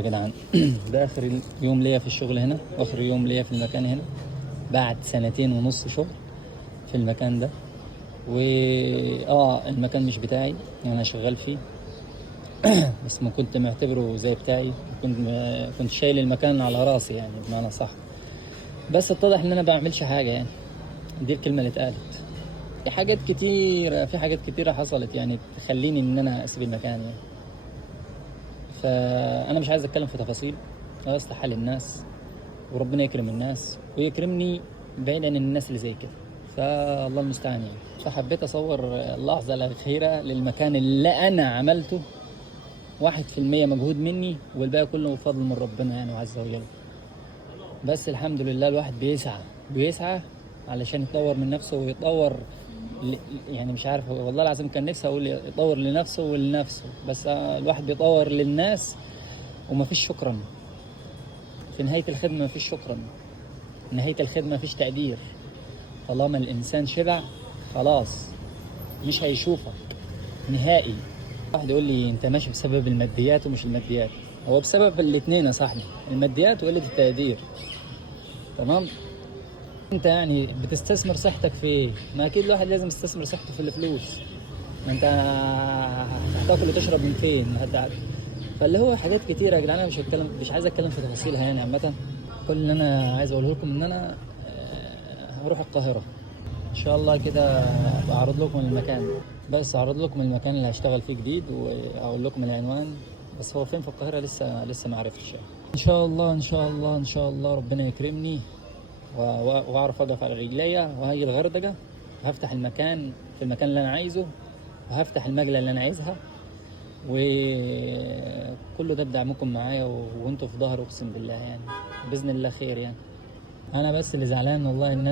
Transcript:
يا جدعان ده اخر يوم ليا في الشغل هنا، واخر يوم ليا في المكان هنا بعد 2.5 سنين شغل في المكان ده. و المكان مش بتاعي، يعني انا شغال فيه بس ما كنت معتبره زي بتاعي. كنت شايل المكان على راسي يعني بمعنى صح. بس اتضح ان انا بعملش حاجه، يعني دي الكلمه اللي اتقالت. في حاجات كتيره حصلت يعني تخليني ان انا اسيب المكان يعني. فانا مش عايز اتكلم في تفاصيل، انا بس لحال الناس وربنا يكرم الناس ويكرمني بعيد عن الناس اللي زي كده. فالله المستعان يعني. فحبيت اصور اللحظة الأخيرة للمكان اللي انا عملته 1% مجهود مني، والباقي كله فضل من ربنا يعني عز وجل. بس الحمد لله الواحد بيسعى علشان يطور من نفسه ويطور. ل- يعني مش عارف والله العظيم، كان نفسي اقول يطور لنفسه ولنفسه، بس الواحد بيطور للناس. ومفيش شكرا في نهاية الخدمة، مفيش شكرا. نهاية الخدمة مفيش تقدير. طالما الإنسان شبع خلاص مش هيشوفك نهائي. واحد يقول لي أنت ماشي بسبب الماديات ومش الماديات. هو بسبب الاتنين يا صاحبي، الماديات وقلة التقدير. تمام. أنت يعني بتستثمر صحتك في إيه؟ ما أكيد الواحد لازم يستثمر صحته في الفلوس. ما أنت هتاكل وتشرب من فين؟ فاللي هو حاجات كتيرة يا جدعان. أنا مش عايز أتكلم في تفاصيلها يعني. عامة كل اللي أنا عايز أقوله لكم إن أنا هروح القاهرة ان شاء الله كده. بعرض لكم المكان، بس اعرض لكم المكان اللي هشتغل فيه جديد واقول لكم العنوان. بس هو فين في القاهرة لسه ما عرفتش يعني. ان شاء الله ان شاء الله ان شاء الله ربنا يكرمني واعرف اقف على رجليا وهاجي الغردقة. هفتح المكان في المكان اللي انا عايزه، وهفتح المجلة اللي انا عايزها. وكله ده بدعمكم معايا وانتوا في ظهري، اقسم بالله يعني. باذن الله خير يعني. انا بس اللي زعلان والله ان